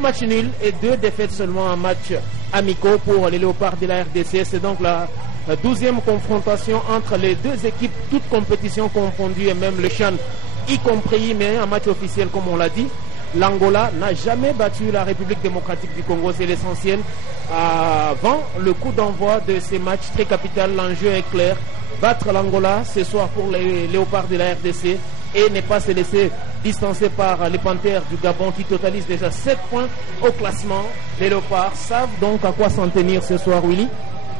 matchs nuls et 2 défaites seulement en matchs amicaux pour les Léopards de la RDC. C'est donc la 12e confrontation entre les deux équipes, toutes compétitions confondues et même le CHAN y compris, mais un match officiel comme on l'a dit. L'Angola n'a jamais battu la République démocratique du Congo, c'est l'essentiel. Avant le coup d'envoi de ces matchs très capital, l'enjeu est clair. Battre l'Angola ce soir pour les Léopards de la RDC et ne pas se laisser distancer par les Panthères du Gabon qui totalisent déjà 7 points au classement. Les Léopards savent donc à quoi s'en tenir ce soir, Willy.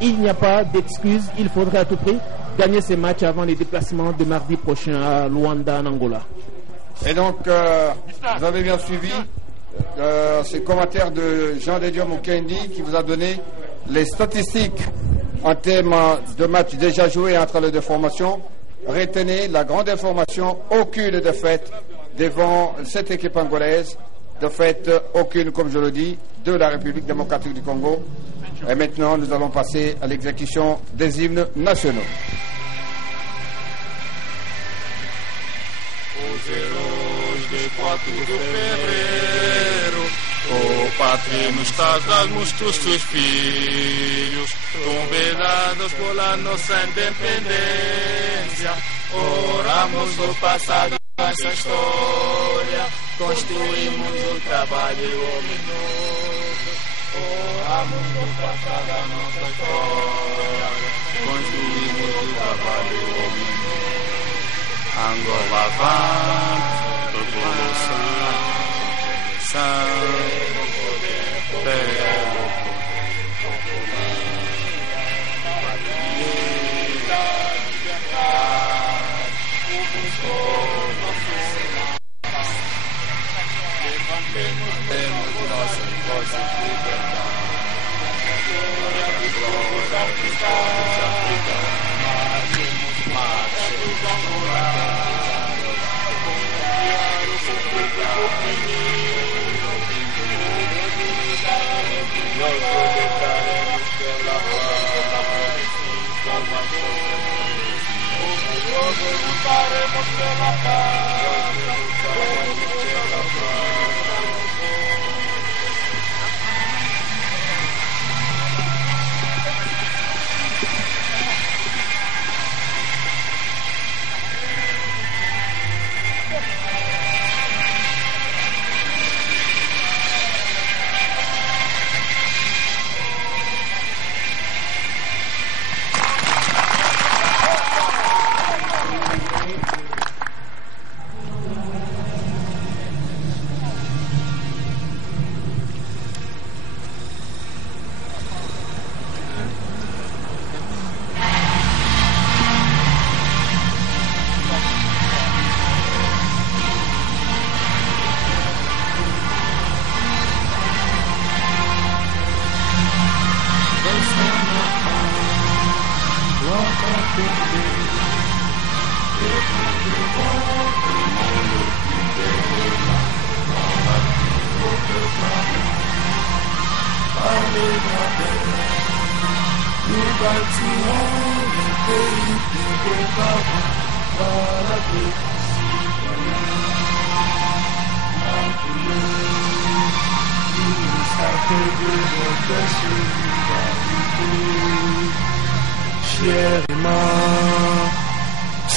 Il n'y a pas d'excuse, il faudrait à tout prix gagner ces matchs avant les déplacements de mardi prochain à Luanda en Angola. Et donc, vous avez bien suivi ces commentaires de Jean de Dieu Mukendi qui vous a donné les statistiques en termes de matchs déjà joués entre les deux formations. Retenez la grande information, aucune défaite devant cette équipe angolaise. Défaite aucune, comme je le dis, de la République démocratique du Congo. Et maintenant, nous allons passer à l'exécution des hymnes nationaux. Os heróis de 4 de fevereiro, oh pátria, nos trazamos todos teus filhos, convidados pela nossa independência. Oramos o passado, nossa história, construímos o trabalho ominoso. Oramos o passado, nossa história, construímos o trabalho ominoso. Angola avante, revolução, belo levantemos nossas vozes de lutaremos pela paz,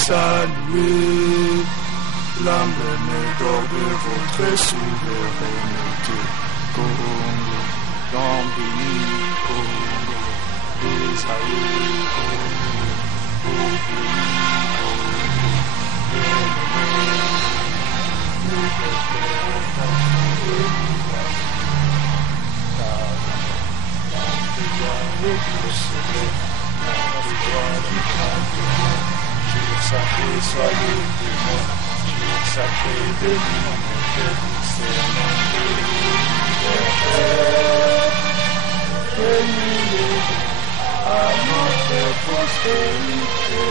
saluer la monnaie d'or de votre souveraineté. Congo, Gambie, Congo, Isaïe, Congo, au pays, Congo, nous espérons sacré soyez de moi, sacré de l'unité, c'est le nom de l'unité, à notre postérité.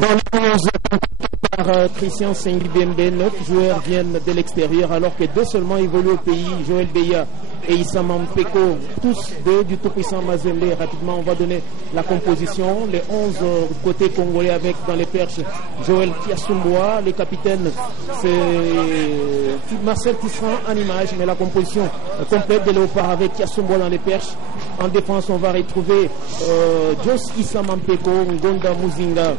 Dans les 11 Christian Sengibembe. 9 joueurs viennent de l'extérieur alors que 2 seulement évoluent au pays. Joël Beya et Issa Mampeko, tous 2 du tout-puissant Mazembe. Rapidement, on va donner la composition. Les 11 côté congolais avec dans les perches Joël Kiasumboa. Les capitaines, c'est Marcel Tisserand en image, mais la composition complète de Léopard avec Kiasumboa dans les perches. En défense, on va retrouver Jos Issa Mampeko, Ngonda Muzinga,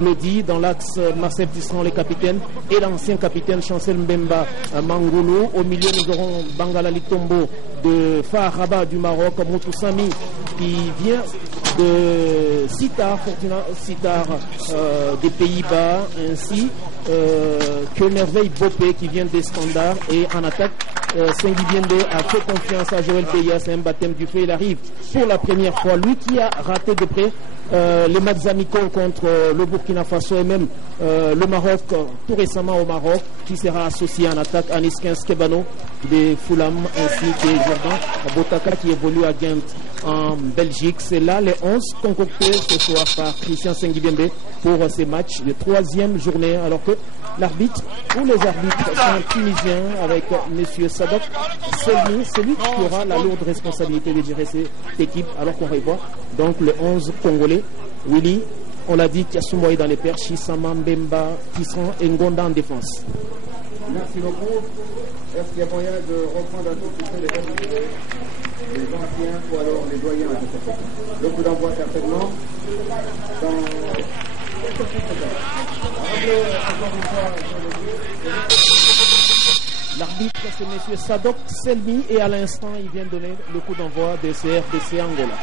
Glody. Dans l'axe, Marcel Tisserand, les capitaines, et l'ancien capitaine Chancel Mbemba Mangoulou. Au milieu, nous aurons Bangala Litombo de Far Rabat du Maroc, Moutoussami qui vient de Sitar, Fortuna Sitar des Pays-Bas, ainsi que Merveille Bopé qui vient des Standards. Et en attaque, Sengi Biende a fait confiance à Joël Beya, c'est un baptême du feu. Il arrive pour la première fois, lui qui a raté de près les matchs amicaux contre le Burkina Faso et même le Maroc, tout récemment au Maroc, qui sera associé en attaque à Niskins Kebano de Fulham, ainsi que Jordan Botaka qui évolue à Ghent en Belgique. C'est là les 11 concoctés ce soir par Christian Sengibembe pour ces matchs de 3e journée, alors que l'arbitre ou les arbitres sont tunisiens avec M. Sadok Selmi, celui qui aura la lourde responsabilité de gérer cette équipe, alors qu'on revoit donc les 11 Congolais. Willy, on l'a dit, Kiasumboa dans les perches, Issama Mbemba, Tisserand et Ngonda en défense. Merci beaucoup. Est-ce qu'il y a moyen de reprendre un tout petit peu les anciens ou alors les doyens à cette époque? Le coup d'envoi certainement dans quelques secondes. Encore une fois, l'arbitre, c'est M. Sadok Selmi, et à l'instant, il vient donner le coup d'envoi de CRDC Angola.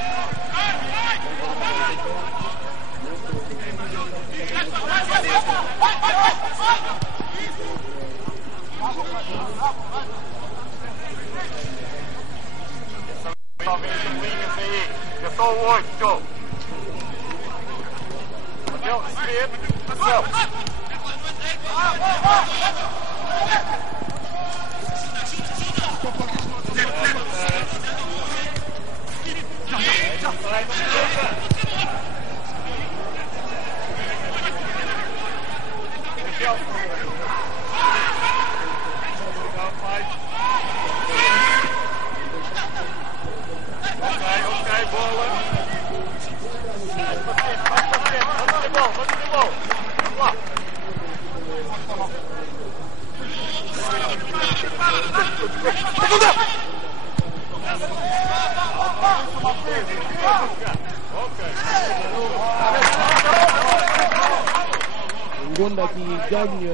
Ngonda qui gagne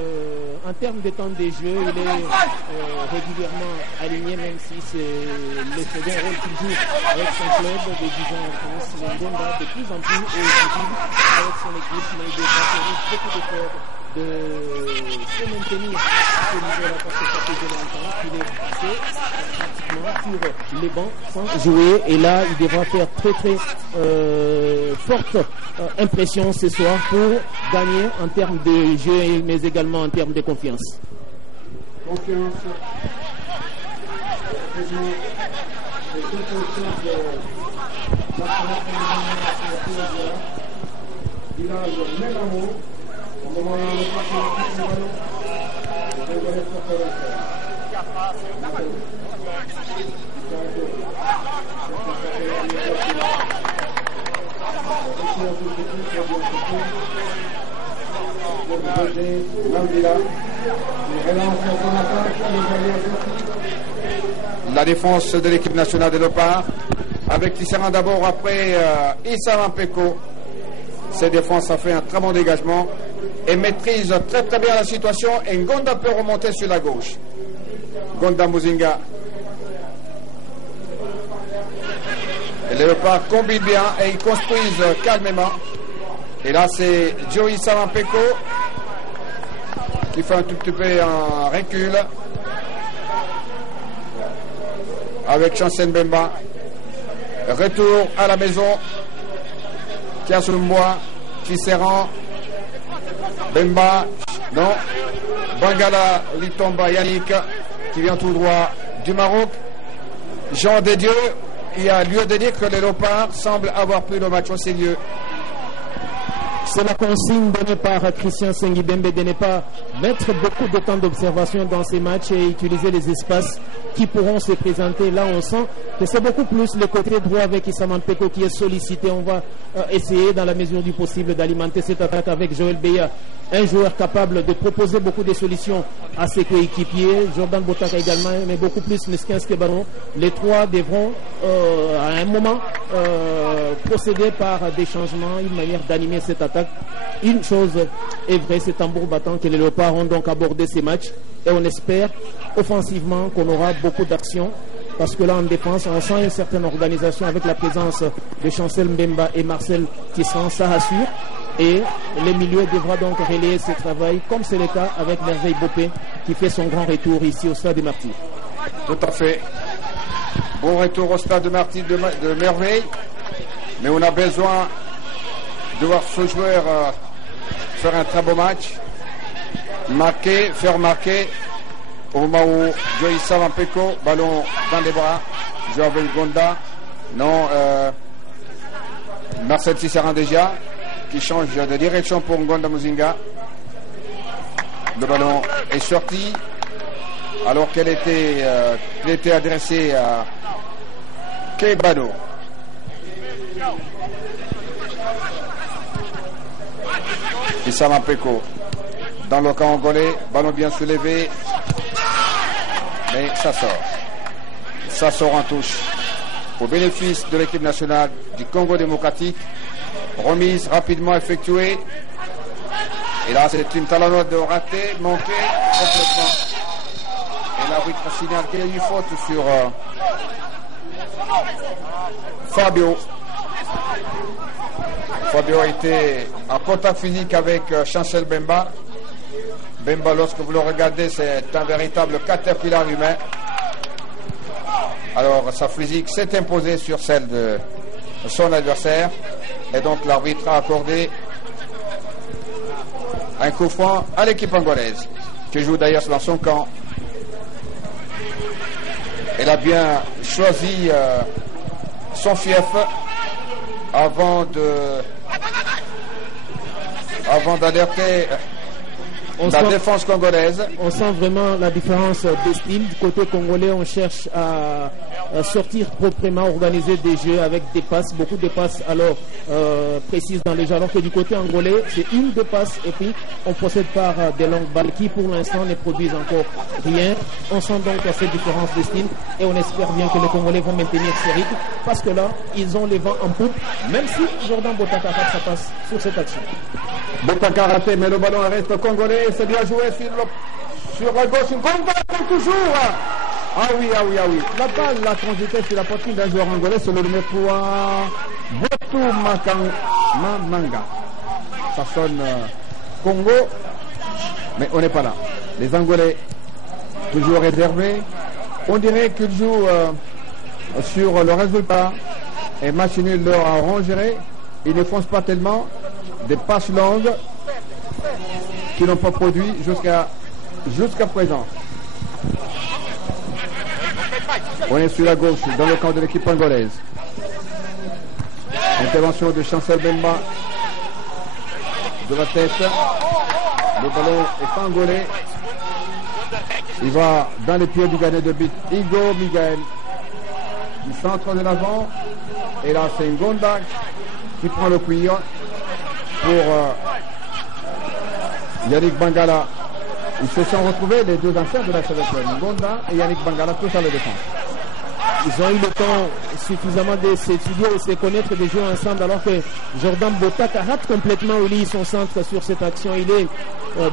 en termes de temps de jeu, il est régulièrement aligné, même si c'est le second rôle qu'il joue avec son club de Dijon en France. Mais Ngonda de plus en plus visible avec son équipe, mais il devra faire beaucoup d'efforts de se maintenir à ce niveau-là parce que ça fait longtemps qu'il est passé pratiquement sur les bancs sans jouer, et là il devra faire très forte impression ce soir pour gagner en termes de jeu mais également en termes de confiance. Confiance. La défense de l'équipe nationale de Léopard avec Tisserand d'abord, après Issa Mampeko. Cette défense a fait un très bon dégagement et maîtrise très bien la situation, et Ngonda peut remonter sur la gauche. Ngonda Muzinga. Et les Léopards combinent bien et ils construisent calmement. Et là c'est Joey Samampeko qui fait un tout petit peu en recul avec Chancel Mbemba. Retour à la maison. Kiasumboa, Tisserand, Bemba, non, Bangala Litomba Yannick qui vient tout droit du Maroc. Jean de Dieu, il y a lieu de dire que les Léopards semblent avoir pris le match au sérieux. C'est la consigne donnée par Christian Sengibembe de ne pas mettre beaucoup de temps d'observation dans ces matchs et utiliser les espaces qui pourront se présenter. Là, on sent que c'est beaucoup plus le côté droit avec Issa Mampeko qui est sollicité. On va essayer dans la mesure du possible d'alimenter cette attaque avec Joël Beya, un joueur capable de proposer beaucoup de solutions à ses coéquipiers. Jordan Botaka également, mais beaucoup plus Mesquins que Baron. Les trois devront à un moment procéder par des changements, une manière d'animer cette attaque. Une chose est vraie, c'est tambour battant que les Léopards ont donc abordé ces matchs et on espère offensivement qu'on aura beaucoup d'actions parce que là en défense on sent une certaine organisation avec la présence de Chancel Mbemba et Marcel Tisserand, ça rassure. Et le milieu devra donc relayer ce travail, comme c'est le cas avec Merveille Bopé qui fait son grand retour ici au Stade de Martyrs. Tout à fait. Bon retour au Stade de Martyrs de Merveille. Mais on a besoin de voir ce joueur faire un très beau match. Faire marquer au moment où Joïssa Mampeko, ballon dans les bras, Joël Gonda. Non, Marcel Tisserand déjà, qui change de direction pour Ngonda Muzinga. Le ballon est sorti alors qu'elle était adressée à Kebano. Issa Mampeko dans le camp angolais, ballon bien soulevé, mais ça sort. Ça sort en touche au bénéfice de l'équipe nationale du Congo démocratique. Remise rapidement effectuée. Et là, c'est une talonnade de raté, manquée complètement. Et l'arbitre signale qu'il y a eu faute sur Fabio. Fabio a été en contact physique avec Chancel Bemba. Bemba, lorsque vous le regardez, c'est un véritable caterpillar humain. Alors, sa physique s'est imposée sur celle de son adversaire. Et donc, l'arbitre a accordé un coup franc à l'équipe angolaise, qui joue d'ailleurs dans son camp. Elle a bien choisi son fief avant d'alerter la défense congolaise. On sent vraiment la différence de style. Du côté congolais, on cherche à sortir proprement, organiser des jeux avec des passes, beaucoup de passes alors précises dans les jeux. Alors que du côté angolais, c'est une de passes et puis on procède par des longues balles qui pour l'instant ne produisent encore rien. On sent donc cette différence de style et on espère bien que les Congolais vont maintenir ce rythme parce que là, ils ont les vents en poupe, même si Jordan Botaka rate sa passe sur cette action. Botaka raté, mais le ballon reste congolais. C'est bien joué sur la gauche. Congo toujours. Ah oui. La balle a transité sur la poitrine d'un joueur angolais. C'est le numéro 3, Botou Manga. Ça sonne Congo, mais on n'est pas là. Les Angolais, toujours réservés. On dirait qu'ils jouent sur le résultat. Et match nul leur arrangerait. Ils ne foncent pas tellement. Des passes longues qui n'ont pas produit jusqu'à présent. On est sur la gauche dans le camp de l'équipe angolaise. Intervention de Chancel Bemba de la tête. Le ballon est angolais. Il va dans les pieds du gardien de but Igo Miguel du centre de l'avant. Et là c'est Ngonda qui prend le cuir pour Yannick Bangala. Ils se sont retrouvés, les deux anciens de la sélection, Ngonda et Yannick Bangala, tous à la défense. Ils ont eu le temps suffisamment de s'étudier et se connaître, de jouer ensemble, alors que Jordan Botaka rate complètement son centre sur cette action. Il est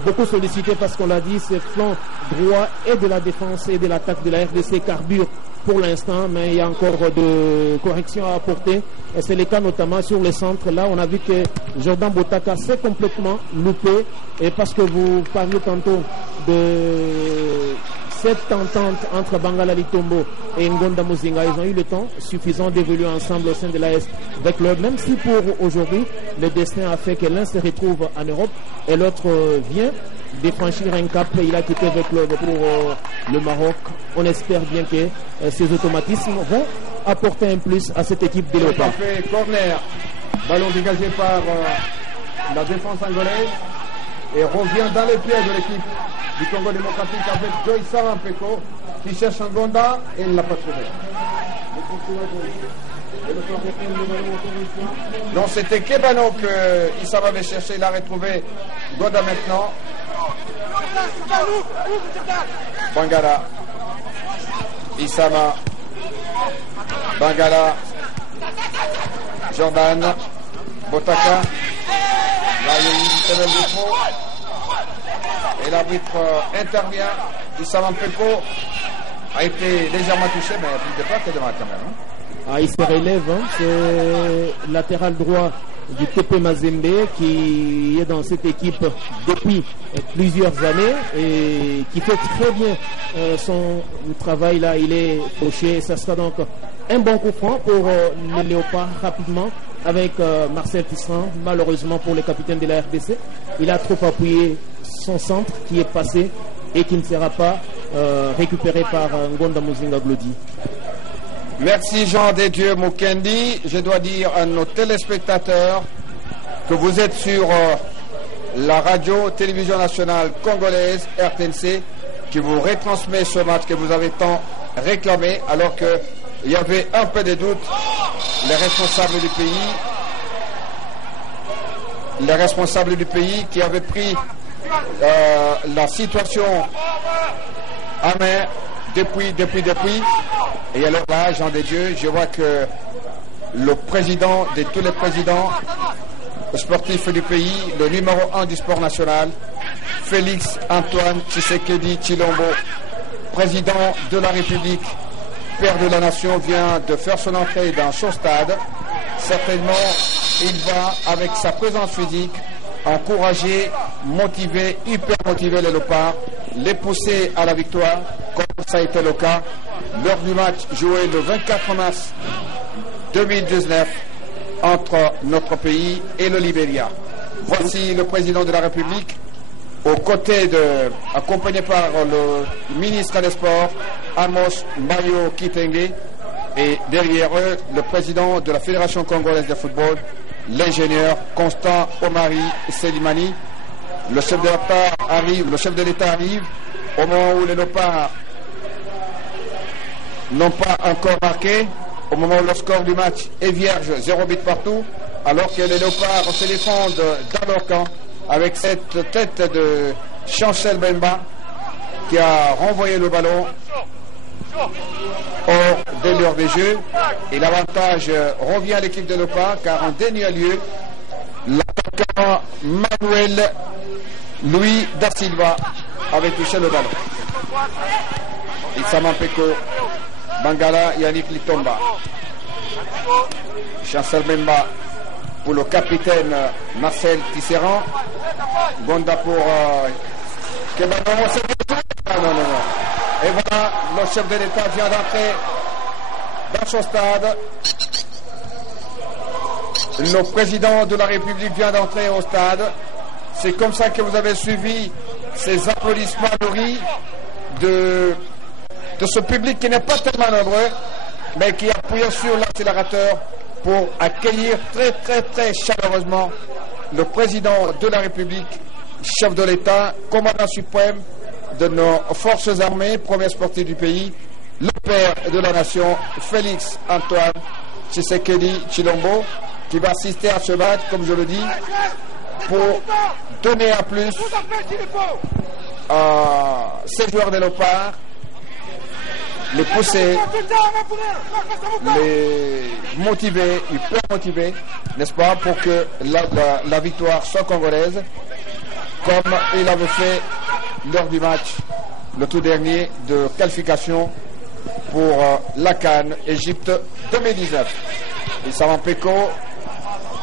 beaucoup sollicité parce qu'on l'a dit, ses flancs droits et de la défense et de l'attaque de la RDC carburent pour l'instant, mais il y a encore de corrections à apporter. Et c'est le cas notamment sur les centres. Là, on a vu que Jordan Botaka s'est complètement loupé. Et parce que vous parliez tantôt de cette entente entre Bangala Litombo et Ngonda Muzinga, ils ont eu le temps suffisant d'évoluer ensemble au sein de l'AS avec l'autre, même si pour aujourd'hui, le destin a fait que l'un se retrouve en Europe et l'autre vient de franchir un cap. Il a quitté avec l'autre pour le Maroc. On espère bien que ces automatismes vont apporter un plus à cette équipe de Léopard. Corner, ballon dégagé par la défense angolaise et revient dans les pieds de l'équipe du Congo démocratique avec Joy Samampeko qui cherche Ngonda et il ne l'a pas trouvé. Donc c'était Kebano que Issa avait cherché, il a retrouvé Ngonda maintenant. Bangala, Issama, Bangala, Jordan, Botaka. Là, il y a une semaine de trop. Et l'arbitre intervient. Issa Mampeko a été légèrement touché, mais il n'y a plus de pas que de mal quand même. Ah, il se relève, hein. C'est latéral droit du TP Mazembe qui est dans cette équipe depuis plusieurs années et qui fait très bien son travail là. Il est fauché. Ça sera donc un bon coup franc pour les Léopards rapidement avec Marcel Tisserand. Malheureusement pour le capitaine de la RDC, il a trop appuyé son centre qui est passé et qui ne sera pas récupéré par Ngonda Muzinga Glodi. Merci Jean des Dieux Mukendi. Je dois dire à nos téléspectateurs que vous êtes sur la radio-télévision nationale congolaise RTNC qui vous retransmet ce match que vous avez tant réclamé alors qu'il y avait un peu de doute. Les responsables du pays qui avaient pris la situation en main depuis. Et alors là, Jean des Dieux, je vois que le président de tous les présidents sportifs du pays, le numéro 1 du sport national, Félix Antoine Tshisekedi Tshilombo, président de la République, père de la nation, vient de faire son entrée dans son stade. Certainement, il va, avec sa présence physique, encourager, motiver, hyper motiver les Léopards, les pousser à la victoire, comme ça a été le cas lors du match joué le 24 mars 2019 entre notre pays et le Libéria. Voici le président de la République, accompagné par le ministre des Sports, Amos Mayo Kitenge, et derrière eux, le président de la Fédération congolaise de football, l'ingénieur Constant Omari Selimani. Le chef de l'État arrive au moment où les Léopards n'ont pas encore marqué, au moment où le score du match est vierge, 0 but partout, alors que les Léopards se défendent dans leur camp avec cette tête de Chancel Bemba qui a renvoyé le ballon hors de l'heure des jeux. Et l'avantage revient à l'équipe de Léopards car en dernier lieu, l'attaquant Manuel Louis da Silva avait touché le ballon. Issa Mampeko, Bangala, Yannick Litomba. Chancel Bemba pour le capitaine Marcel Tisserand. Gonda pour Kebano. Non. Et voilà, le chef de l'État vient d'entrer dans son stade. Le président de la République vient d'entrer au stade. C'est comme ça que vous avez suivi ces applaudissements nourris de ce public qui n'est pas tellement nombreux, mais qui appuie sur l'accélérateur pour accueillir très chaleureusement le président de la République, chef de l'État, commandant suprême de nos forces armées, premier sportif du pays, le père de la nation, Félix Antoine Tshisekedi Tshilombo, qui va assister à ce match, comme je le dis, pour donner à plus à ces joueurs de Léopards, les pousser, les motiver, hyper motiver, n'est-ce pas, pour que la victoire soit congolaise, comme il avait fait lors du match, le tout dernier de qualification pour la CAN Égypte 2019. Issa Mampeko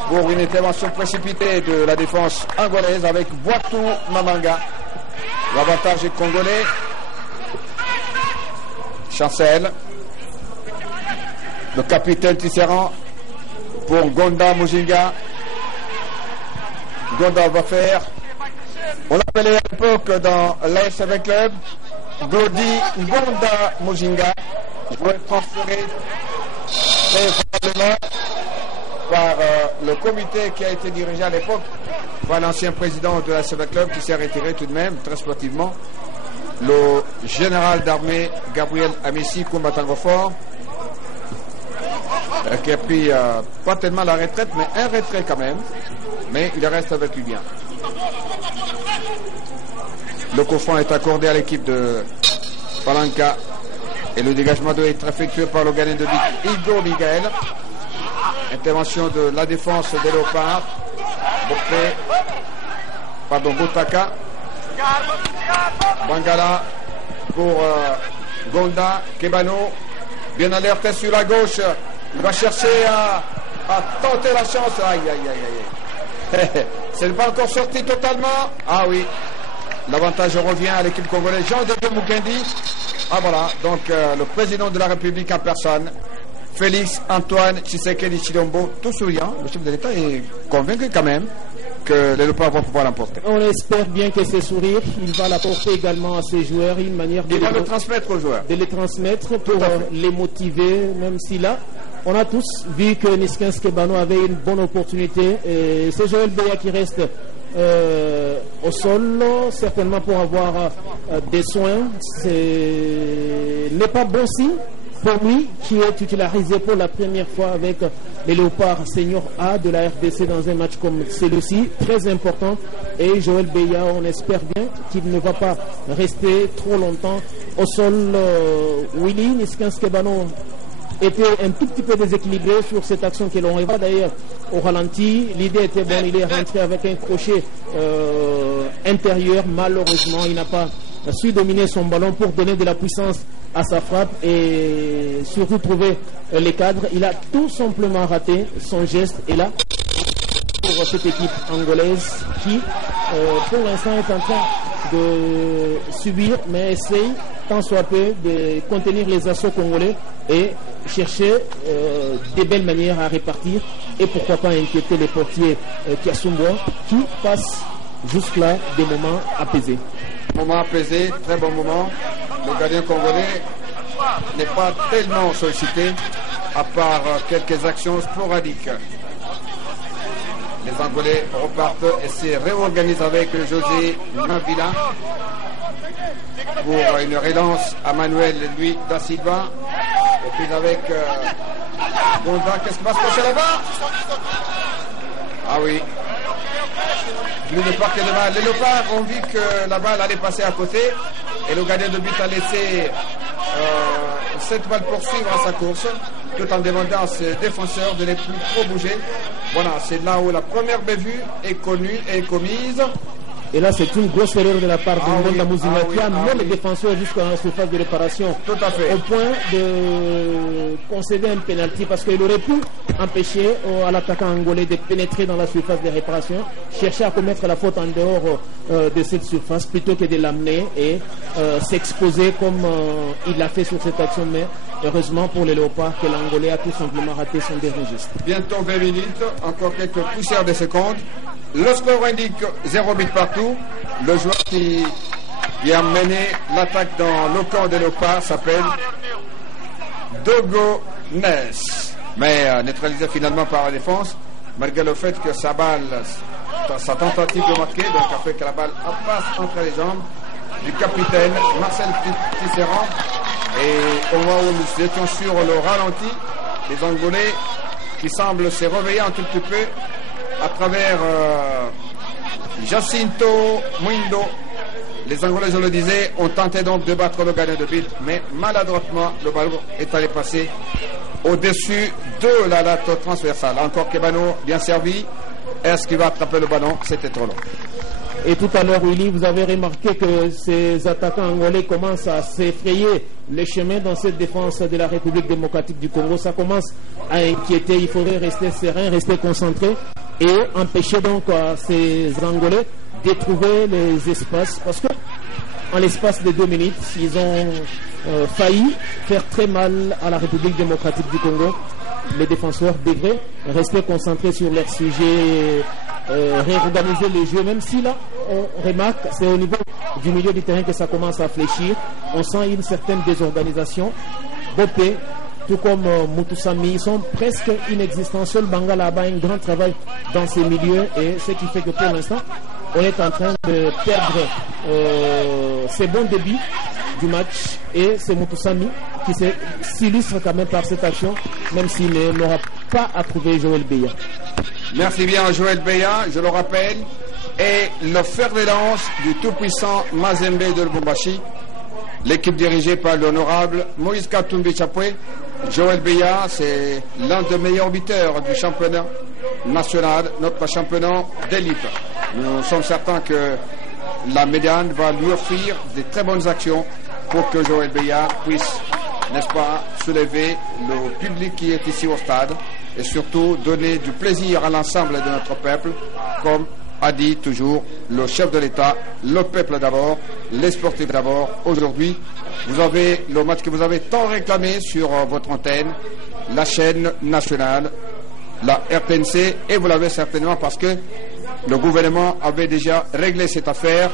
pour une intervention précipitée de la défense angolaise avec Boatou Mamanga. L'avantage est congolais. Chancel, le capitaine Tisserand pour Ngonda Muzinga. Ngonda va faire, on l'appelait à l'époque dans l'ASV Club, Glodi Ngonda Muzinga. Je vais transférer très probablement par le comité qui a été dirigé à l'époque par l'ancien président de la CEVA Club qui s'est retiré tout de même, très sportivement, le général d'armée Gabriel Amissi, combattant fort, qui a pris pas tellement la retraite, mais un retrait quand même, mais il reste avec lui bien. Le coup franc est accordé à l'équipe de Palanca et le dégagement doit être effectué par le gardien de but Igor Miguel. Intervention de la défense des Léopards. Boutaka. Bangala pour Gonda. Kebano, bien alerté sur la gauche. Il va chercher à tenter la chance. Aïe, aïe, aïe, aïe. Ce n'est pas encore sorti totalement. Ah oui. L'avantage revient à l'équipe congolaise. Jean de Mukendi. Ah voilà. Donc le président de la République en personne, Félix Antoine Tshisekedi Tshilombo, tout souriant, le chef de l'État est convaincu quand même que les Léopards vont pouvoir l'emporter. On espère bien que ce sourire, il va l'apporter également à ses joueurs, une manière de le transmettre aux joueurs. De les transmettre pour les motiver, même si là, on a tous vu que Niskins Kebano avait une bonne opportunité. Et c'est Joël Beya qui reste au sol, certainement pour avoir des soins. Ce n'est pas bon signe pour lui, qui est titularisé pour la première fois avec les Léopards Senior A de la RDC dans un match comme celui-ci, très important. Et Joël Beya, on espère bien qu'il ne va pas rester trop longtemps au sol. Willy Niskins Kebano était un tout petit peu déséquilibré sur cette action que l'on voit d'ailleurs au ralenti. L'idée était bonne, il est rentré avec un crochet intérieur. Malheureusement, il n'a pas su dominer son ballon pour donner de la puissance à sa frappe et surtout trouver les cadres. Il a tout simplement raté son geste. Et là, pour cette équipe angolaise qui, pour l'instant, est en train de subir, mais essaye tant soit peu de contenir les assauts congolais et chercher des belles manières à répartir et pourquoi pas inquiéter les portiers Kiasumboa qui passent jusque-là des moments apaisés. Moment apaisé, très bon moment. Le gardien congolais n'est pas tellement sollicité à part quelques actions sporadiques. Les Angolais repartent et se réorganisent avec José Mavila pour une relance à Manuel Louis da Silva. Et puis avec Gonda, qu'est-ce qui va se passer là-bas? Ah oui. Plus de part que de balle. Les Léopards ont vu que la balle allait passer à côté et le gardien de but a laissé cette balle poursuivre à sa course tout en demandant à ses défenseurs de ne plus trop bouger. Voilà, c'est là où la première bévue est connue et commise. Et là, c'est une grosse erreur de la part de Ngonda Muzima qui a amené les défenseurs jusqu'à la surface de réparation. Tout à fait. Au point de concéder un pénalty parce qu'il aurait pu empêcher à l'attaquant angolais de pénétrer dans la surface de réparation, chercher à commettre la faute en dehors de cette surface plutôt que de l'amener et s'exposer comme il l'a fait sur cette action. Mais heureusement pour les Léopards que l'Angolais a tout simplement raté son dernier geste. Bientôt 20 minutes, encore quelques poussières de secondes. Le score indique 0 but partout. Le joueur qui a mené l'attaque dans le camp des Léopards s'appelle Dogo Ness. Mais neutralisé finalement par la défense, malgré le fait que sa balle, sa tentative de marquer, donc a fait que la balle passe entre les jambes du capitaine Marcel Tisserand. Et au moment où nous étions sur le ralenti, les Angolais qui semblent se réveiller un tout petit peu à travers Jacinto Mwindo. Les Angolais, je le disais, ont tenté donc de battre le gardien de but, mais maladroitement, le ballon est allé passer au-dessus de la latte transversale. Encore Kebano, bien servi. Est-ce qu'il va attraper le ballon? C'était trop long. Et tout à l'heure, Willy, vous avez remarqué que ces attaquants angolais commencent à s'effrayer les chemins dans cette défense de la République démocratique du Congo. Ça commence à inquiéter. Il faudrait rester serein, rester concentré et empêcher donc ces Angolais de trouver les espaces. Parce que en l'espace de 2 minutes, ils ont failli faire très mal à la République démocratique du Congo. Les défenseurs devraient rester concentrés sur leur sujet, réorganiser les jeux, même si là, on remarque, c'est au niveau du milieu du terrain que ça commence à fléchir. On sent une certaine désorganisation. Bopé tout comme Mutusami, ils sont presque inexistants. Seul Bangala a un grand travail dans ces milieux et ce qui fait que pour l'instant, on est en train de perdre ces bons débuts du match et c'est Mutusami qui s'illustre quand même par cette action, même s'il n'aura pas à trouver Joël Beya. Merci bien Joël Beya, je le rappelle, est le fer de lance du tout-puissant Mazembe de Lubumbashi, l'équipe dirigée par l'honorable Moïse Katumbi Chapwe. Joël Beya, c'est l'un des meilleurs buteurs du championnat national, notre championnat d'élite. Nous sommes certains que la médiane va lui offrir de très bonnes actions pour que Joël Beya puisse, n'est-ce pas, soulever le public qui est ici au stade et surtout donner du plaisir à l'ensemble de notre peuple, comme a dit toujours le chef de l'État, le peuple d'abord, les sportifs d'abord. Aujourd'hui, vous avez le match que vous avez tant réclamé sur votre antenne, la chaîne nationale, la RTNC, et vous l'avez certainement parce que le gouvernement avait déjà réglé cette affaire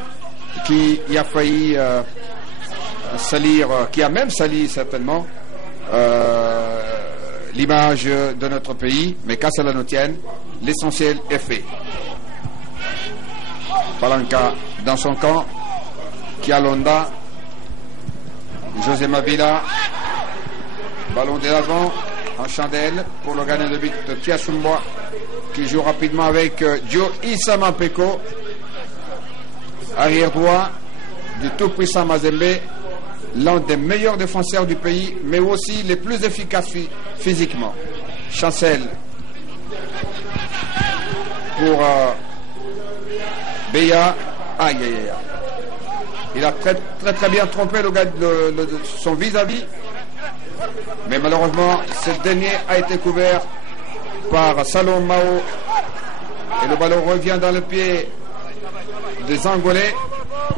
qui a failli salir, qui a même sali certainement l'image de notre pays, mais qu'à cela nous tienne, l'essentiel est fait. Palanca dans son camp, Kialonda, José Mavila, ballon de l'avant en chandelle pour le gardien de but de Tiasumboa qui joue rapidement avec Joe Isama Peko, arrière droit du tout-puissant Mazembe, l'un des meilleurs défenseurs du pays, mais aussi les plus efficaces physiquement. Chancel pour Beya. Aïe, aïe, aïe. Il a très bien trompé le gars son vis-à-vis, mais malheureusement ce dernier a été couvert par Salom Mao et le ballon revient dans le pied des Angolais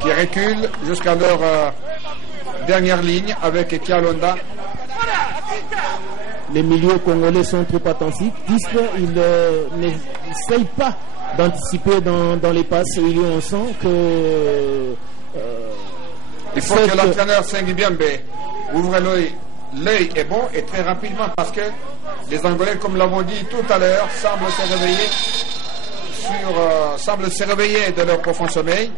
qui reculent jusqu'à leur dernière ligne avec Kialonda. Les milieux congolais sont trop attentifs. Ils n'essayent pas d'anticiper dans les passes. On sent que il faut que l'entraîneur Sengibiambe ouvre l'œil. L'œil est bon et très rapidement parce que les Angolais, comme l'avons dit tout à l'heure, semblent se réveiller de leur profond sommeil.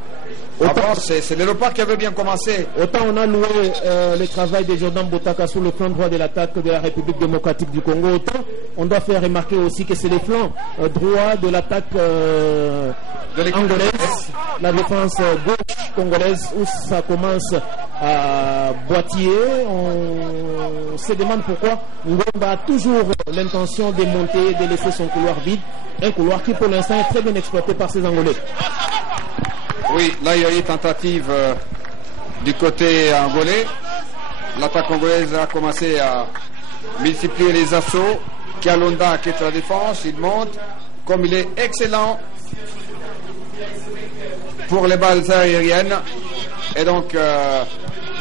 Avant, c'est le Léopard qui avait bien commencé. Autant on a loué le travail de Jordan Botaka sur le flanc droit de l'attaque de la République démocratique du Congo, autant on doit faire remarquer aussi que c'est les flancs droits de l'attaque angolaise, la défense gauche congolaise où ça commence à boitiller. On se demande pourquoi Ngomba a toujours l'intention de monter, de laisser son couloir vide, un couloir qui pour l'instant est très bien exploité par ces Angolais. Oui, là il y a eu tentative du côté angolais. L'attaque angolaise a commencé à multiplier les assauts. Kialonda quitte la défense, il monte. Comme il est excellent pour les balles aériennes. Et donc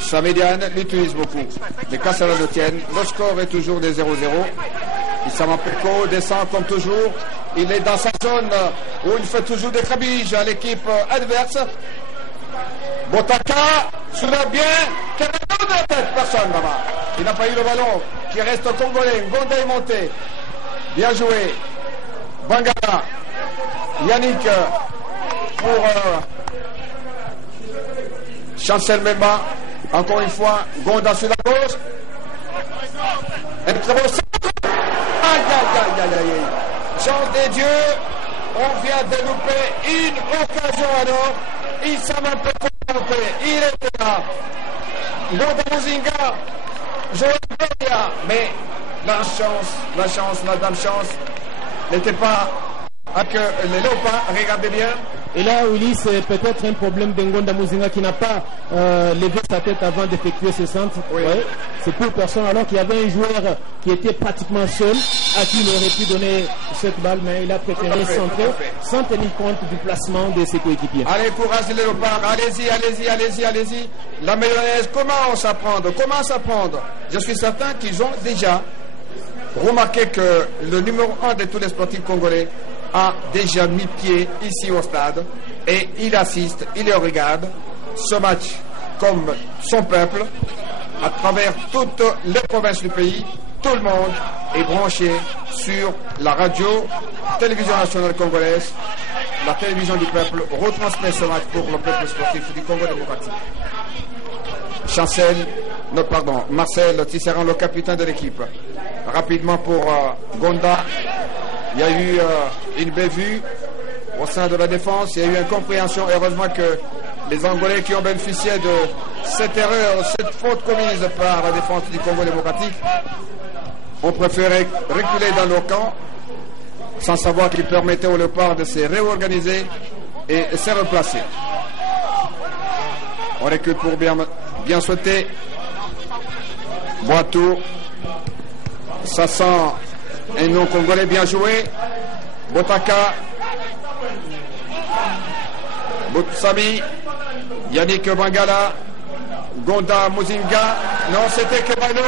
sa médiane l'utilise beaucoup. Mais qu'à cela ne tienne, le score est toujours des 0-0. Isama Peko descend comme toujours. Il est dans sa zone où il fait toujours des trabiges à l'équipe adverse. Botaka soulève bien. Quel ballon de la tête, personne là-bas. Il n'a pas eu le ballon qui reste congolais. Ngonda est monté. Bien joué. Bangala. Yannick pour Chancel Memba. Encore une fois, Gonda sur la gauche. Un très beau centre. Aïe, aïe, aïe, aïe, aïe. Chance des dieux, on vient de louper une occasion alors. Il s'en a peu loupé, il était là. Gonda Muzinga, Joël Beya, mais la chance, madame chance, n'était pas à que les Léopards regardaient bien. Et là, Willy, c'est peut-être un problème d'Ngonda Muzinga qui n'a pas levé sa tête avant d'effectuer ce centre. Oui. Ouais. C'est pour personne, alors qu'il y avait un joueur qui était pratiquement seul, à qui il aurait pu donner cette balle, mais il a préféré centrer sans tenir compte du placement de ses coéquipiers. Allez, courage les Léopards, allez-y. La mayonnaise commence à prendre. Je suis certain qu'ils ont déjà remarqué que le numéro 1 de tous les sportifs congolais a déjà mis pied ici au stade et il assiste, il regarde ce match comme son peuple à travers toutes les provinces du pays tout le monde est branché sur la radio, télévision nationale congolaise, la télévision du peuple, retransmet ce match pour le peuple sportif du Congo démocratique. Marcel Tisserand, le capitaine de l'équipe. Rapidement pour Gonda, il y a eu une bévue au sein de la défense, il y a eu une compréhension. Heureusement que les Angolais qui ont bénéficié de cette erreur, cette faute commise par la défense du Congo démocratique, ont préféré reculer dans leur camp, sans savoir qu'il permettait au Léopard de se réorganiser et se replacer. On recule pour bien sauter. Boitou, ça sent un nom congolais bien joué. Botaka, Botsami, Yannick Bangala, Gonda Muzinga. Non, c'était Kebano.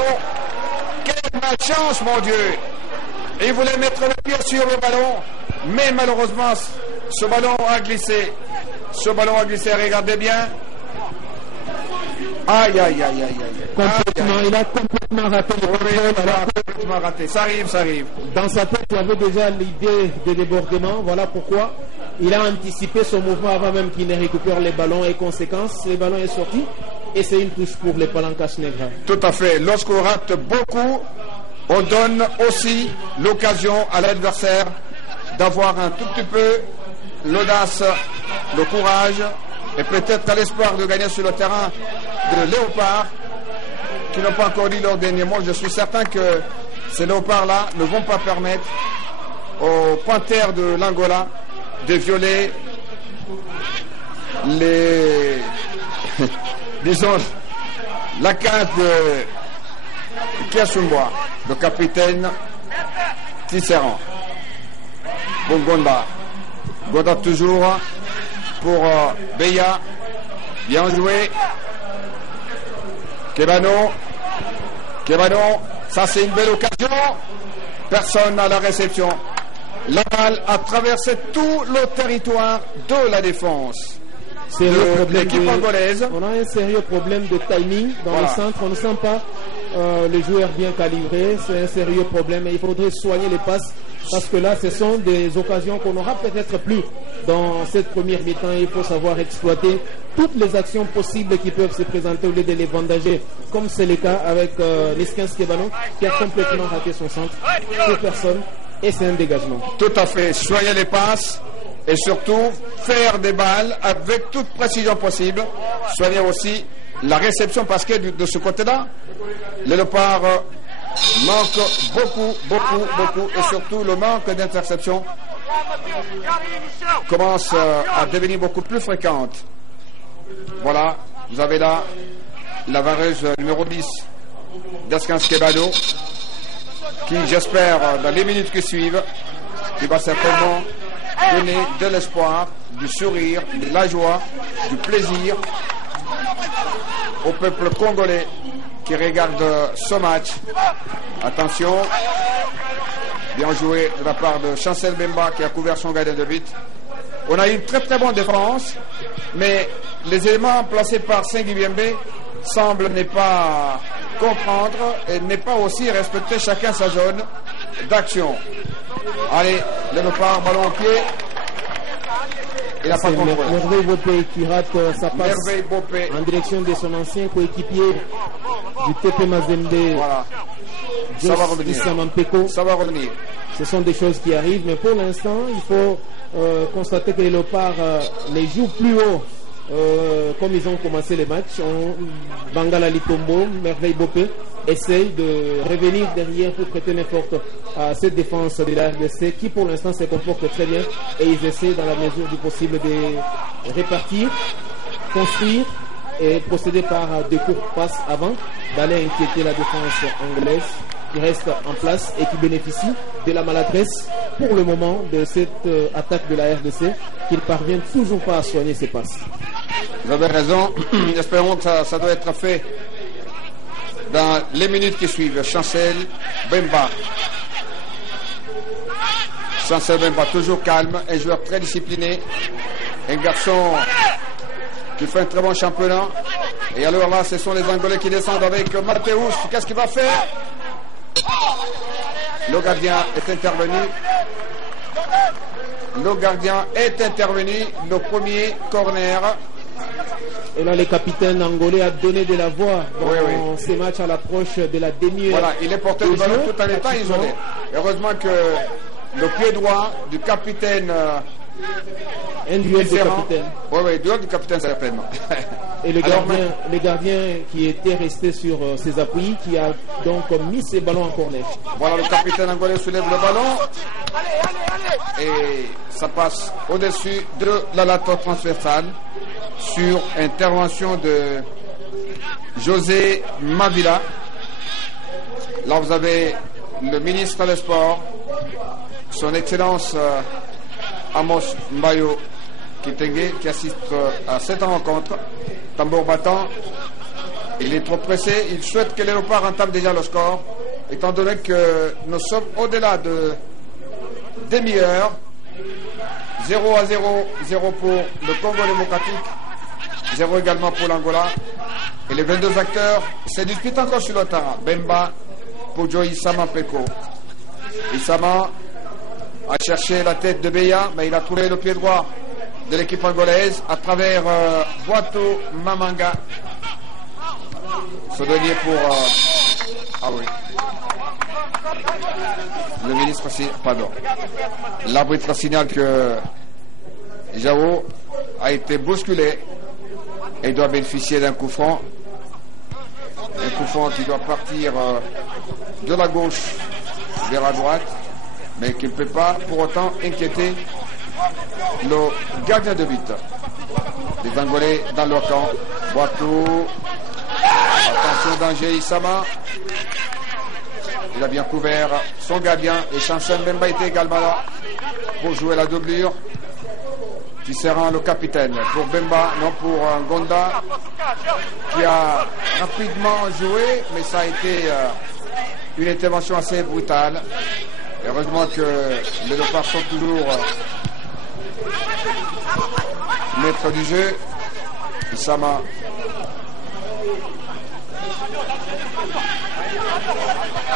Quelle malchance, mon Dieu! Et il voulait mettre le pied sur le ballon, mais malheureusement, ce ballon a glissé. Regardez bien. Aïe. Il a complètement raté le complètement raté. Ça arrive. Dans sa tête, il avait déjà l'idée de débordement. Voilà pourquoi il a anticipé son mouvement avant même qu'il ne récupère les ballons. Et conséquence, le ballon est sorti. Et c'est une touche pour les Palancas Negra. Tout à fait. Lorsqu'on rate beaucoup, on donne aussi l'occasion à l'adversaire d'avoir un tout petit peu l'audace, le courage et peut-être l'espoir de gagner sur le terrain de Léopard qui n'ont pas encore dit leur dernier mot. Je suis certain que ces Léopards-là ne vont pas permettre aux Panthères de l'Angola de violer les disons la carte de Kiasumboa, le capitaine Tisserand. Pour Gonda toujours pour Beya, bien joué. Kebano, ça c'est une belle occasion. Personne à la réception. La balle a traversé tout le territoire de la défense. De l'équipe angolaise. On a un sérieux problème de timing dans le centre. On ne sent pas les joueurs bien calibrés. C'est un sérieux problème et il faudrait soigner les passes parce que là, ce sont des occasions qu'on n'aura peut-être plus dans cette première mi-temps. Il faut savoir exploiter toutes les actions possibles qui peuvent se présenter au lieu de les bandager, comme c'est le cas avec Niskins Kebano qui a complètement raté son centre. Pour personne et c'est un dégagement. Tout à fait. Soigner les passes. Et surtout, faire des balles avec toute précision possible. Soigner aussi la réception parce que de ce côté-là, le Léopard manque beaucoup. Et surtout, le manque d'interception commence à devenir beaucoup plus fréquente. Voilà, vous avez là la vareuse numéro 10 d'Askans Kebano qui, j'espère, dans les minutes qui suivent, qui va certainement donner de l'espoir, du sourire, de la joie, du plaisir au peuple congolais qui regarde ce match. Attention, bien joué de la part de Chancel Bemba qui a couvert son gardien de but. On a eu une très bonne défense, mais les éléments placés par Saint-Guibiembe semblent ne pas comprendre et ne pas aussi respecter chacun sa zone d'action. Allez, le Léopard, ballon au pied. Il n'a pas compris. Merveille Bopé qui rate sa passe en direction de son ancien coéquipier du TP Mazembe. Voilà. Ça va revenir. Ce sont des choses qui arrivent, mais pour l'instant, il faut constater que les Léopards les jouent plus haut. Comme ils ont commencé les matchs, Bangala Litombo, Merveille Bopé essaye de revenir derrière pour prêter main forte à cette défense de la RDC qui pour l'instant se comporte très bien et ils essaient dans la mesure du possible de répartir, construire et procéder par de courtes passes avant d'aller inquiéter la défense anglaise qui reste en place et qui bénéficie de la maladresse pour le moment de cette attaque de la RDC qui ne parvient toujours pas à soigner ses passes. Vous avez raison, espérons que ça doit être fait dans les minutes qui suivent. Chancel Bemba, toujours calme, un joueur très discipliné, un garçon qui fait un très bon championnat. Et alors là, ce sont les Angolais qui descendent avec Mathéus. Qu'est-ce qu'il va faire? Le gardien est intervenu. Le gardien est intervenu. Le premier corner. Et là, le capitaine angolais a donné de la voix dans ces matchs à l'approche de la demi-heure. Voilà, il est porté du ballon tout en étant isolé. Heureusement que le pied droit du capitaine. Un duel du capitaine. Oui, duel du capitaine, certainement. Et le gardien qui était resté sur ses appuis, qui a donc mis ses ballons en corner. Voilà, le capitaine angolais soulève le ballon. Et ça passe au-dessus de la latte transversale sur intervention de José Mavila. Là, vous avez le ministre des Sports, son Excellence Amos Mbayo Kitenge, qui assiste à cette rencontre. Tambour battant, il est trop pressé, il souhaite que les Léopards entament déjà le score, étant donné que nous sommes au-delà de demi-heure. 0-0, 0 pour le Congo démocratique, 0 également pour l'Angola. Et les 22 acteurs se disputent encore sur le terrain. Bemba pour Joe Isama Peko. Isama a cherché la tête de Beya, mais il a trouvé le pied droit de l'équipe angolaise à travers Boato Mamanga. Ce dernier pour... ah oui. Le ministre... Pardon. L'arbitre signale que Jao a été bousculé et doit bénéficier d'un coup franc. Un coup franc qui doit partir de la gauche vers la droite, mais qui ne peut pas pour autant inquiéter le gardien de but. Les Angolais dans leur camp. Boato. Attention, danger, Isama. Il a bien couvert son gardien. Et Chanson Bemba était également là pour jouer la doublure. Tisserand, le capitaine. Pour Bemba, non pour Gonda, qui a rapidement joué, mais ça a été une intervention assez brutale. Heureusement que les Léopards sont toujours maîtres du jeu. Isama.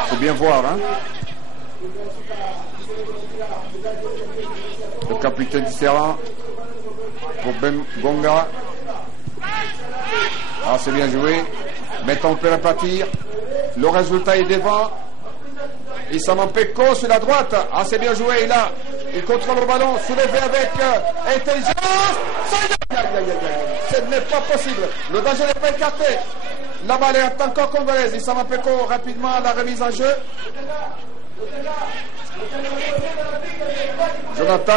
Faut bien voir, hein. Le capitaine Tisserand pour Gonga. Ah, c'est bien joué. Maintenant on peut repartir. Le résultat est devant. Isama Peko sur la droite. Ah, c'est bien joué. Il contrôle le ballon, soulevé avec intelligence. Ce n'est pas possible. Le danger n'est pas écarté. La balle est encore congolaise. Isama Peko rapidement la remise en jeu. Jonathan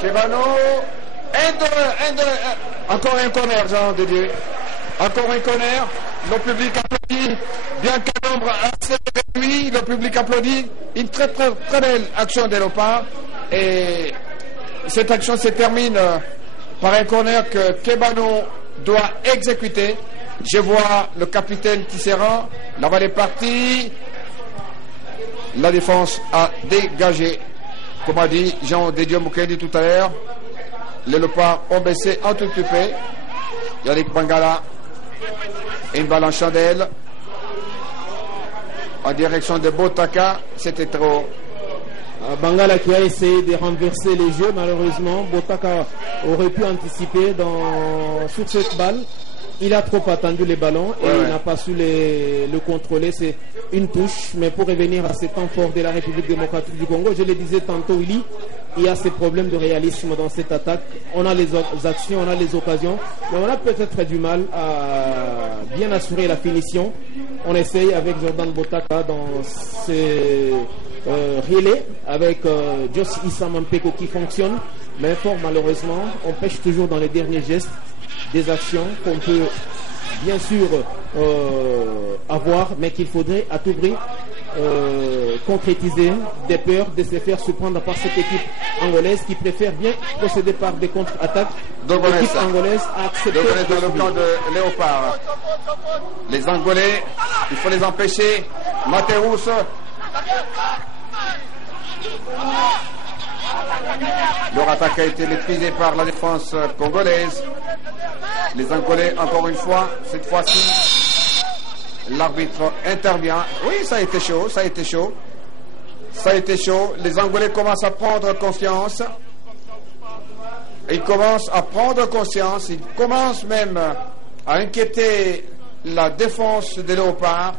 Kebano. Encore un corner, Jean de Dieu. Encore un corner. Le public applaudit. Bien qu'un nombre assez réduit, le public applaudit. Une très très très belle action des Léopards. Et cette action se termine par un corner que Kebano doit exécuter. Je vois le capitaine Tisserand. La balle est partie. La défense a dégagé. Comme a dit Jean Dédieu Mukendi tout à l'heure, les Léopards ont baissé un tout petit peu. Yannick Bangala. Une balle en chandelle. En direction de Botaka. C'était trop. Bangala qui a essayé de renverser les jeux. Malheureusement, Botaka aurait pu anticiper sur cette balle. Il a trop attendu les ballons et il n'a pas su le contrôler. C'est une touche. Mais pour revenir à ce temps fort de la République démocratique du Congo, je le disais tantôt, Willy, il y a ces problèmes de réalisme dans cette attaque. On a les actions, on a les occasions, mais on a peut-être du mal à bien assurer la finition. On essaye avec Jordan Botaka dans ces relais, avec Joss Isama Peko qui fonctionne, mais fort malheureusement, on pêche toujours dans les derniers gestes des actions qu'on peut bien sûr avoir, mais qu'il faudrait à tout prix concrétiser, des peurs de se faire surprendre par cette équipe angolaise qui préfère bien procéder par des contre-attaques. L'équipe angolaise a accepté dans le camp de Léopard. Les Angolais, il faut les empêcher. Mateus. Leur attaque a été maîtrisée par la défense congolaise. Les Angolais, encore une fois, cette fois-ci, l'arbitre intervient. Oui, ça a été chaud, ça a été chaud. Ça a été chaud. Les Angolais commencent à prendre conscience. Ils commencent à prendre conscience. Ils commencent même à inquiéter la défense des Léopards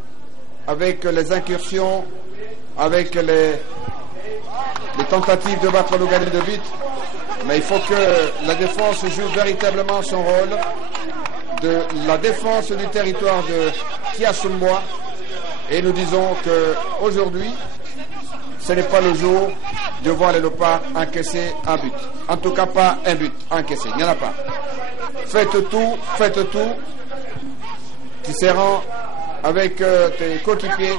avec les incursions, avec les tentatives de battre le gardien de but. Mais il faut que la défense joue véritablement son rôle de la défense du territoire de Kiasumboa. Et nous disons qu'aujourd'hui, ce n'est pas le jour de voir les Léopards encaisser un but. En tout cas, pas un but encaissé. Il n'y en a pas. Faites tout. Tu seras avec tes coéquipiers.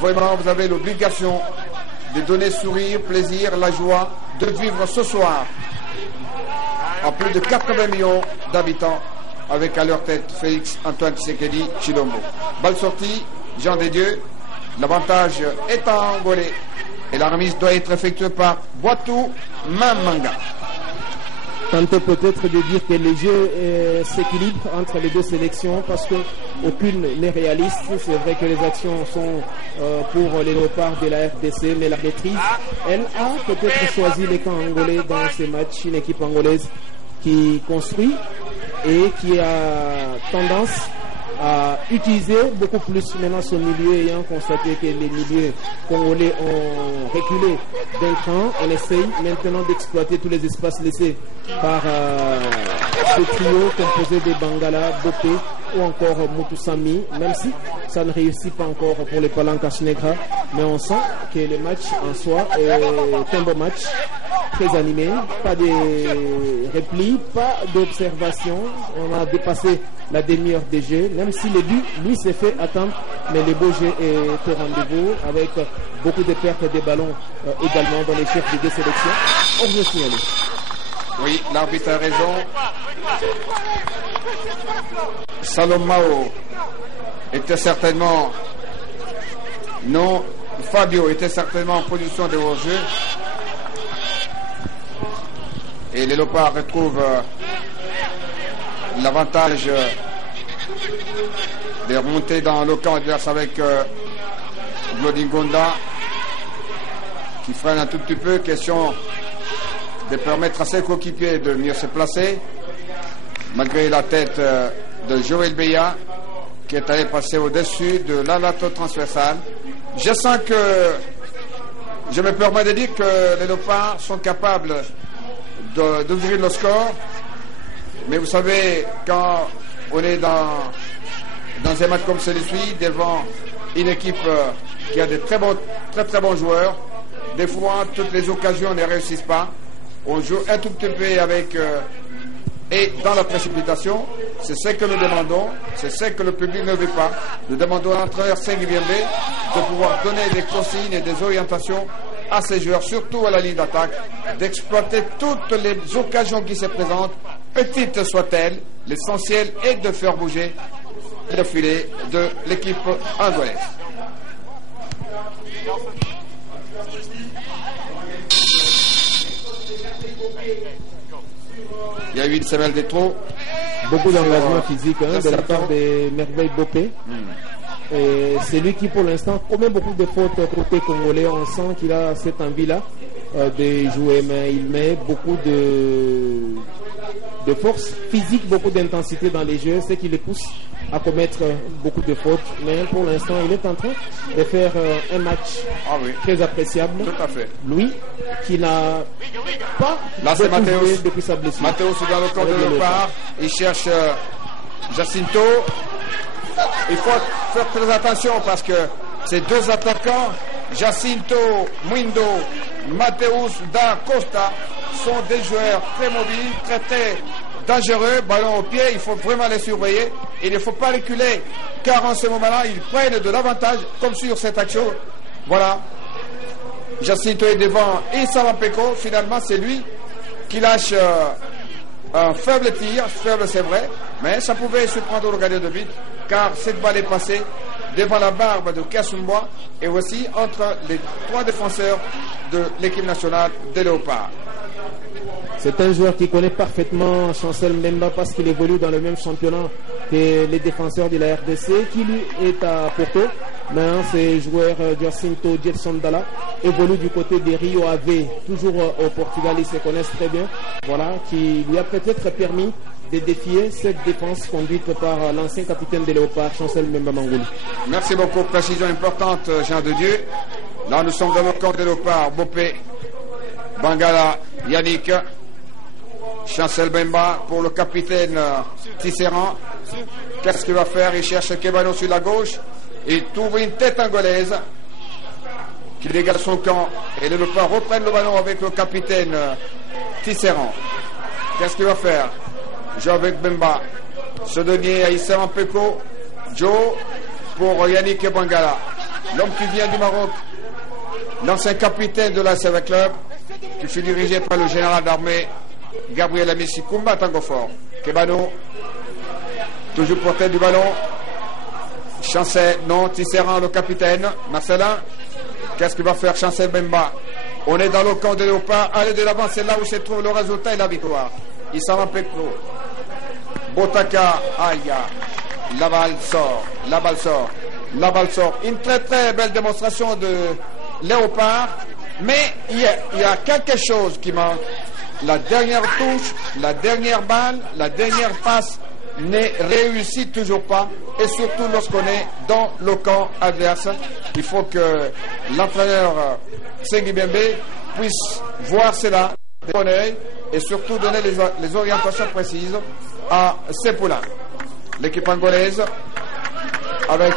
Vraiment, vous avez l'obligation de donner sourire, plaisir, la joie de vivre ce soir en plus de 80 millions d'habitants avec à leur tête Félix Antoine Tshisekedi Tshilombo. Balle sortie, Jean des Dieux. L'avantage est en Angolais et la remise doit être effectuée par Boitou Mamanga. Tenter peut-être de dire que le jeu s'équilibre entre les deux sélections parce qu'aucune n'est réaliste. C'est vrai que les actions sont pour les Léopards de la RDC, mais la maîtrise, elle a peut-être choisi les camps angolais dans ces matchs. Une équipe angolaise qui construit et qui a tendance à utiliser beaucoup plus maintenant son milieu, ayant constaté que les milieux congolais ont reculé d'un cran. On essaye maintenant d'exploiter tous les espaces laissés par ce trio composé de Bangala, Bopé ou encore Mutusami, même si ça ne réussit pas encore pour les Palancas Negra, mais on sent que le match en soi est un bon match, très animé, pas de replis, pas d'observation. On a dépassé la demi-heure de jeu, même si le but, lui, s'est fait attendre, mais le beau jeu est au rendez-vous avec beaucoup de pertes de ballons également dans les chefs des deux sélections. On veut signaler. Oui, l'arbitre a raison. Salomao était certainement non, Fabio était certainement en position de hors-jeu. Et les Léopards retrouvent l'avantage de remonter dans le camp adverse avec Glodingonda qui freine un tout petit peu, question de permettre à ses coéquipiers de mieux se placer, malgré la tête de Joël Beya qui est allé passer au-dessus de l'alato transversal. Je sens que je me permets de dire que les Léopards sont capables d'ouvrir le score, mais vous savez, quand on est dans un match comme celui-ci, devant une équipe qui a de très bons joueurs, des fois toutes les occasions ne réussissent pas. On joue un tout petit peu avec et dans la précipitation. C'est ce que nous demandons, c'est ce que le public ne veut pas. Nous demandons à l'entraîneur Sengibiembe de pouvoir donner des consignes et des orientations à ces joueurs, surtout à la ligne d'attaque, d'exploiter toutes les occasions qui se présentent, petites soient-elles. L'essentiel est de faire bouger le filet de l'équipe angolaise. Il y a 8 semelles de trop. Beaucoup d'engagement physique de la part de Merveille Bopé. Et c'est lui qui pour l'instant commet beaucoup de fautes côté congolais. On sent qu'il a cette envie-là de jouer, mais il met beaucoup de force physique, beaucoup d'intensité dans les jeux, ce qui le pousse à commettre beaucoup de fautes. Mais pour l'instant, il est en train de faire un match très appréciable. Tout à fait. Lui, qui n'a pas joué depuis sa blessure. Mathéo, c'est dans le camp de Léopard. Il cherche Jacinto. Il faut faire très attention parce que ces deux attaquants, Jacinto Mwindo, Mateus da Costa, sont des joueurs très mobiles, très dangereux, ballon au pied. Il faut vraiment les surveiller. Il ne faut pas reculer car en ce moment-là, ils prennent de l'avantage comme sur cette action. Voilà. Jacinto est devant Issa Lampeko. Finalement, c'est lui qui lâche un faible tir. Faible, c'est vrai, mais ça pouvait surprendre le gardien de but car cette balle est passée devant la barbe de Kiasumboa et aussi entre les trois défenseurs de l'équipe nationale des Léopards. C'est un joueur qui connaît parfaitement Chancel Mbemba parce qu'il évolue dans le même championnat que les défenseurs de la RDC, qui lui est à Porto. Mais ces joueurs Jacinto Gerson Dalla évoluent du côté des Rio Ave, toujours au Portugal, ils se connaissent très bien. Voilà, qui lui a peut-être permis de défier cette défense conduite par l'ancien capitaine des Léopards, Chancel Mbemba Mangulu. Merci beaucoup, précision importante, Jean de Dieu. Là, nous sommes dans le camp des Léopards, Bopé, Bangala, Yannick, Chancel Mbemba pour le capitaine Tisserand. Qu'est-ce qu'il va faire? Il cherche Kebano sur la gauche. Il trouve une tête angolaise qui dégage son camp et les Léopards reprennent le ballon avec le capitaine Tisserand. Qu'est-ce qu'il va faire? Joue avec Bemba. Ce dernier à Issa Mampeko. Joe pour Yannick Bangala. L'homme qui vient du Maroc. L'ancien capitaine de la CV Club qui fut dirigé par le général d'armée Gabriel Amissi Kumba Tango Fort. Kebano. Toujours porté du ballon. Chancel, non, Tisserand, le capitaine. Marcelin. Qu'est-ce qu'il va faire Chancel Bemba? On est dans le camp des Léopards. Allez de l'avant, c'est là où se trouve le résultat et la victoire. Issa Mampeko. Botaka, Aya, la balle sort, la balle sort, la balle sort. Une très très belle démonstration de Léopard, mais il y a quelque chose qui manque. La dernière touche, la dernière balle, la dernière passe n'est réussie toujours pas. Et surtout lorsqu'on est dans le camp adverse, il faut que l'entraîneur Segui Bembe puisse voir cela de bon oeil et surtout donner les orientations précises à Sepoula. L'équipe angolaise avec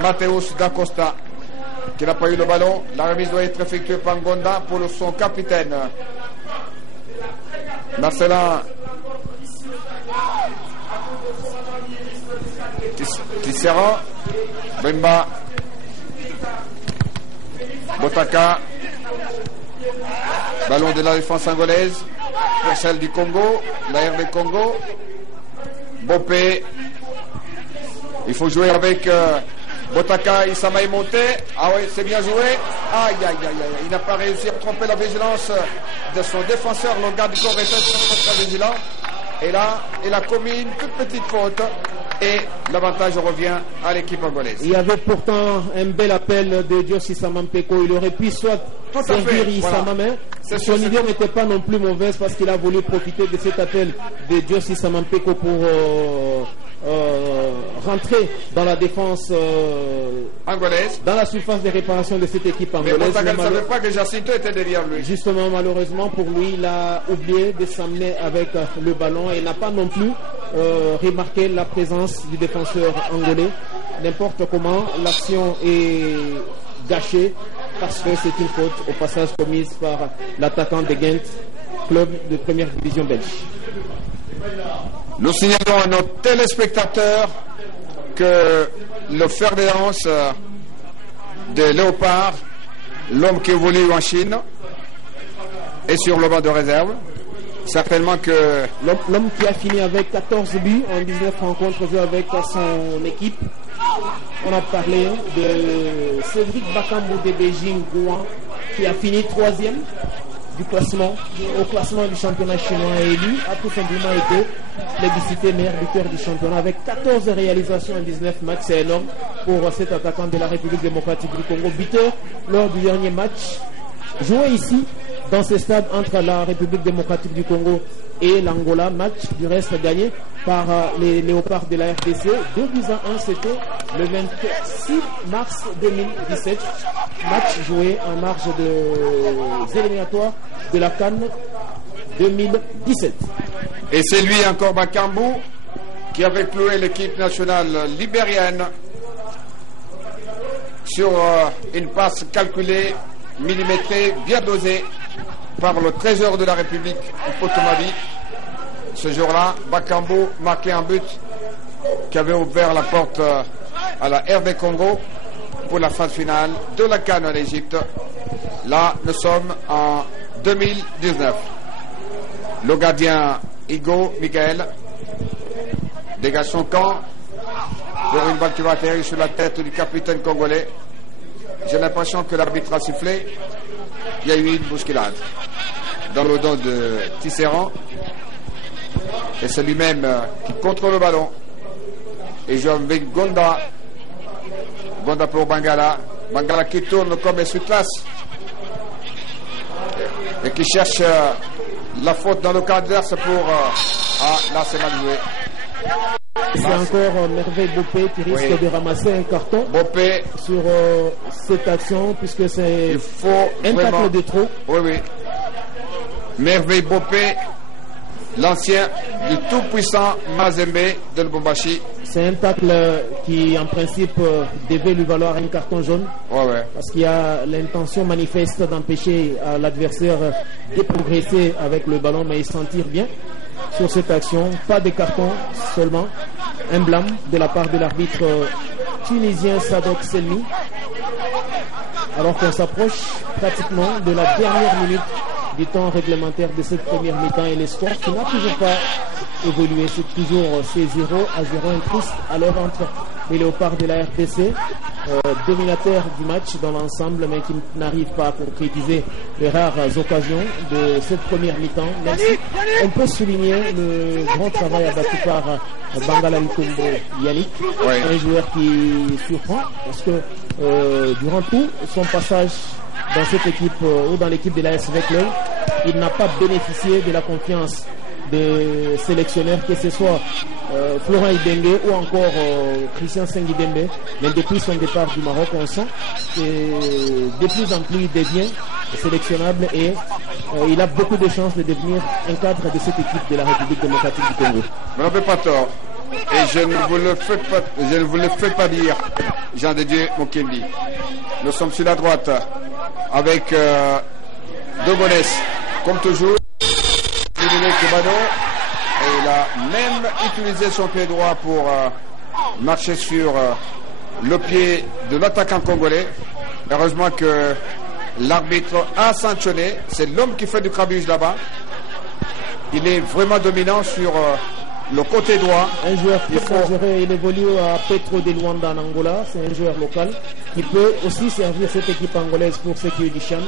Mateus D'Acosta qui n'a pas eu le ballon. La remise doit être effectuée par Ngonda pour son capitaine Marcelin Tisserand. Bemba, Botaka, ballon de la défense angolaise pour celle du Congo, la RD Congo. Bopé, il faut jouer avec Botaka, Issama est monté. Ah oui, c'est bien joué. Aïe, aïe, aïe, aïe. Il n'a pas réussi à tromper la vigilance de son défenseur. Le garde du corps était très vigilant. Et là, il a commis une toute petite faute. Et l'avantage revient à l'équipe angolaise. Il y avait pourtant un bel appel de Dios Issa Mampeko. Il aurait pu soit servir Issa Mampeko. Son idée n'était pas non plus mauvaise parce qu'il a voulu profiter de cet appel de Dios Issa Mampeko pour rentrer dans la défense angolaise, dans la surface de réparation de cette équipe angolaise. Mais Botaka ne savait pas que Jacinto était derrière lui. Justement, malheureusement pour lui, il a oublié de s'amener avec le ballon et n'a pas non plus remarqué la présence du défenseur angolais. N'importe comment, l'action est gâchée parce que c'est une faute au passage commise par l'attaquant de Ghent, club de première division belge. Nous signalons à nos téléspectateurs que le fer de lance de Léopard, l'homme qui évolue en Chine, est sur le banc de réserve. Certainement que l'homme qui a fini avec 14 buts en 19 rencontres jouées avec son équipe. On a parlé de Cédric Bakambu de Beijing Gouan qui a fini 3e du classement, au classement du championnat chinois et lui a tout simplement été plébiscité meilleur buteur du championnat avec 14 réalisations en 19 matchs. C'est énorme pour cet attaquant de la République démocratique du Congo. Buteur lors du dernier match joué ici dans ce stade entre la République démocratique du Congo et l'Angola, match du reste gagné par les Léopards de la RDC. 2-1, c'était le 26 mars 2017. Match joué en marge des éliminatoires de la CAN 2017. Et c'est lui encore, Bakambu, qui avait cloué l'équipe nationale libérienne sur une passe calculée, millimétrée, bien dosée par le trésor de la République, Potomavi. Ce jour-là, Bakambu marquait un but qui avait ouvert la porte à la RD Congo pour la phase finale de la CAN en Égypte. Là, nous sommes en 2019. Le gardien Igo Miguel dégage son camp pour une balle qui va atterrir sur la tête du capitaine congolais. J'ai l'impression que l'arbitre a sifflé. Il y a eu une bousculade dans le dos de Tisserand. Et c'est lui-même qui contrôle le ballon. Et joue avec Gonda. Gonda pour Bangala. Bangala qui tourne comme un sous-classe et qui cherche la faute dans le cadre adverse pour... là, c'est mal joué. C'est encore Merveille Bopé qui risque de ramasser un carton Bopé sur cette action, puisque c'est un vraiment... tacle de trop. Oui, oui. Merveille Bopé, l'ancien du tout-puissant Mazembe de Lubumbashi. C'est un tacle qui, en principe, devait lui valoir un carton jaune. Ouais. Parce qu'il y a l'intention manifeste d'empêcher l'adversaire de progresser avec le ballon, mais il s'en tire bien sur cette action. Pas de carton, seulement un blâme de la part de l'arbitre tunisien Sadok Selmi. Alors qu'on s'approche pratiquement de la dernière minute du temps réglementaire de cette première mi-temps, et l'histoire qui n'a toujours pas évolué. C'est toujours ces 0-0, un triste à l'heure entre les léopards de la RDC, dominateurs du match dans l'ensemble, mais qui n'arrivent pas à concrétiser les rares occasions de cette première mi-temps. Même si on peut souligner le grand travail abattu par Bangala Lukombo Yannick, un joueur qui surprend, parce que durant tout son passage dans cette équipe ou dans l'équipe de l'AS Vecleur, il n'a pas bénéficié de la confiance des sélectionneurs, que ce soit Florent Ibenge ou encore Christian Senghidembe. Mais depuis son départ du Maroc, on sent que de plus en plus il devient sélectionnable et il a beaucoup de chances de devenir un cadre de cette équipe de la République démocratique du Congo. Mais on ne peut pas tort. Et je ne vous le fais pas dire, Jean de Dieu Mokendi. Nous sommes sur la droite avec Dogones, comme toujours. Et il a même utilisé son pied droit pour marcher sur le pied de l'attaquant congolais. Heureusement que l'arbitre a sanctionné. C'est l'homme qui fait du crabuge là-bas. Il est vraiment dominant sur le côté droit. Un joueur qui il évolue à Petro de Luanda en Angola. C'est un joueur local qui peut aussi servir cette équipe angolaise pour ce qui est du Chan.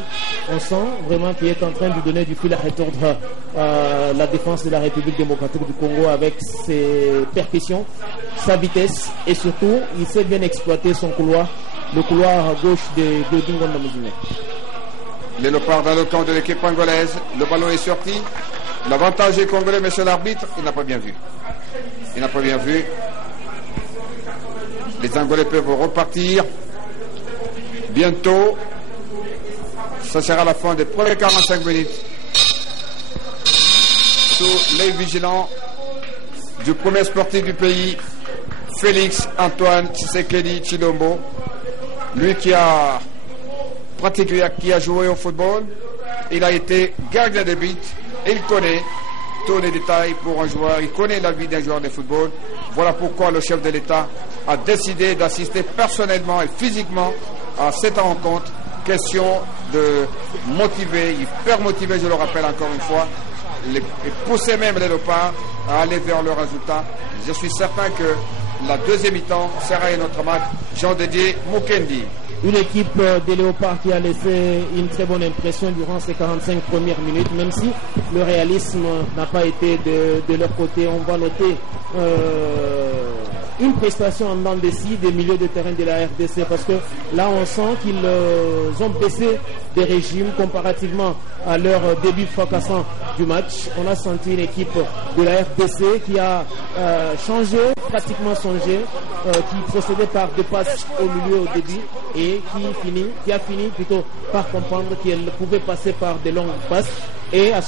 On sent vraiment qu'il est en train de donner du fil à retordre à la défense de la République démocratique du Congo avec ses percussions, sa vitesse et surtout il sait bien exploiter son couloir, le couloir gauche de Godingo Ndamuzine. Les léopards dans le camp de l'équipe angolaise. Le ballon est sorti. L'avantage est congolais, monsieur l'arbitre, il n'a pas bien vu. Il n'a pas bien vu. Les Angolais peuvent repartir bientôt. Ça sera la fin des premières 45 minutes. Sous les vigilants du premier sportif du pays, Félix Antoine Tshisekedi Tshilombo. Lui qui a pratiqué, qui a joué au football. Il a été gardien de but. Il connaît tous les détails pour un joueur, il connaît la vie d'un joueur de football. Voilà pourquoi le chef de l'État a décidé d'assister personnellement et physiquement à cette rencontre. Question de motiver, il faire motiver, je le rappelle encore une fois, et pousser même les léopards à aller vers le résultat. Je suis certain que la deuxième mi-temps sera un autre match. Jean Didier Mukendi. Une équipe des Léopards qui a laissé une très bonne impression durant ces 45 premières minutes, même si le réalisme n'a pas été de leur côté. On va noter une prestation en dents de scie des milieux de terrain de la RDC, parce que là on sent qu'ils ont baissé des régimes comparativement à leur début fracassant du match. On a senti une équipe de la RDC qui a changé pratiquement son jeu, qui procédait par des passes au milieu au début et qui a fini plutôt par comprendre qu'elle pouvait passer par des longues passes et à